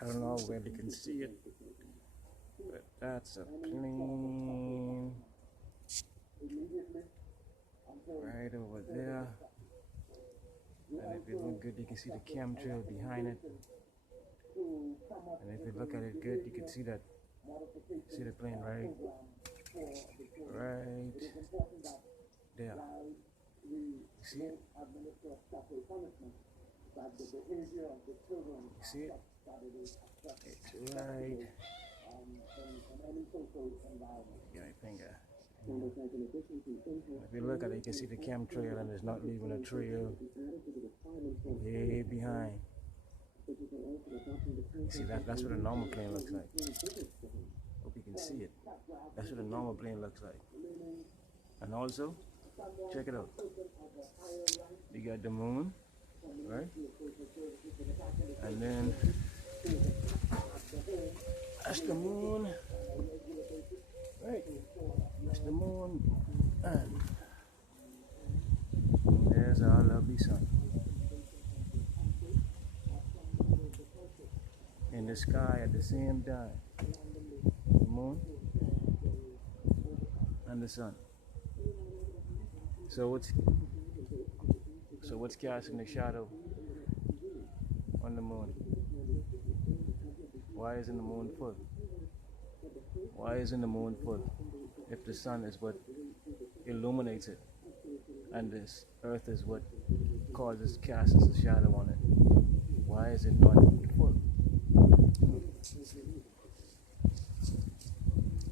I don't know where you can see it, but that's a plane right over there. And if you look good, you can see the chemtrail behind it. And if you look at it good, you can see that. See the plane right there. You see it? You see it? It's right. Get my finger. If you look at it, you can see the chemtrail, and it's not leaving a trail way behind. See that's what a normal plane looks like. Hope you can see it. That's what a normal plane looks like. And also, check it out. You got the moon, right? And then that's the moon, right? That's the moon, and there's our lovely sun in the sky at the same time. The moon and the sun. So what's casting the shadow on the moon? Why isn't the moon full? Why isn't the moon full if the sun is what illuminates it and this earth is what casts a shadow on it? Why is it not full?